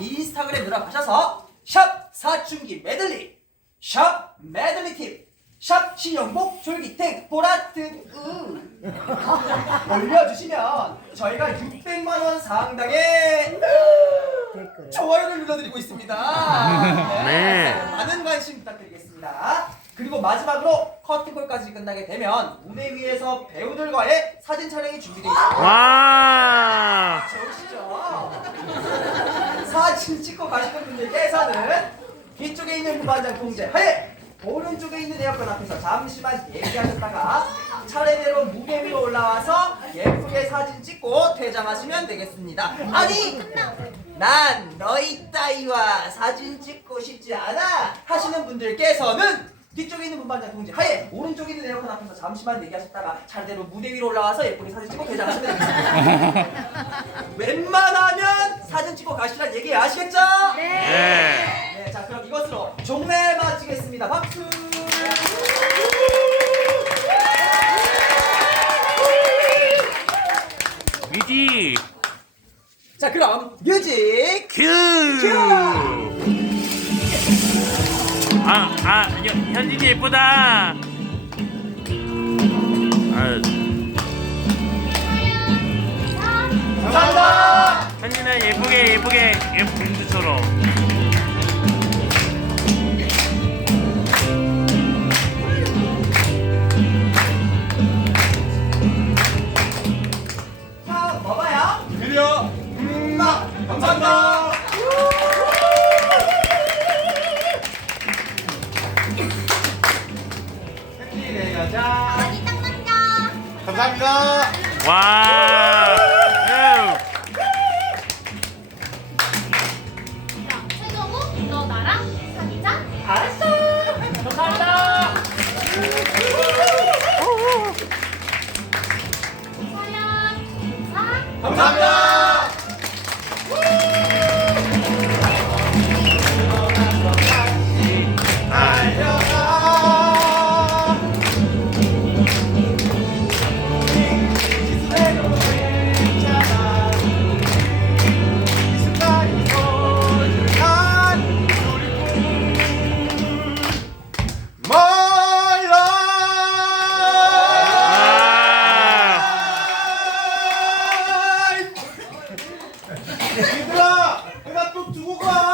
인스타그램 들어가셔서 샵 사춘기 메들리 샵 메들리팀 샵 신영복 졸기탱 보라트 으 올려주시면 저희가 600만원 상당의 좋아요를 눌러드리고 있습니다. 네. 많은 관심 부탁드리겠습니다. 그리고 마지막으로 커튼콜까지 끝나게 되면 무대 위에서 배우들과의 사진 촬영이 준비되어 있습니다. 와. 사진 찍고 가시는 분들께서는 뒤쪽에 있는 부반장 하에 오른쪽에 있는 에어컨 앞에서 잠시만 얘기하셨다가 차례대로 무대 위로 올라와서 예쁘게 사진 찍고 퇴장하시면 되겠습니다. 아니 난 너희 따위와 사진 찍고 싶지 않아 하시는 분들께서는 뒤쪽에 있는 분반장 통제 하에 오른쪽에 있는 에어컨 앞에서 잠시만 얘기하셨다가 차례대로 무대 위로 올라와서 예쁘게 사진 찍고 퇴장하시면 되겠습니다. 사진 가시란 얘기 아시겠죠? 네. 네, 자 그럼 이것으로 종례 마치겠습니다. 박수. 뮤직 자 그럼 뮤직 큐. 아, 아, 현- 현진이 예쁘다. 아, 감사합니다. 여자. 많이 딱 맞다. 감사합니다. 와. 얘들아, 내가 또 두고 가.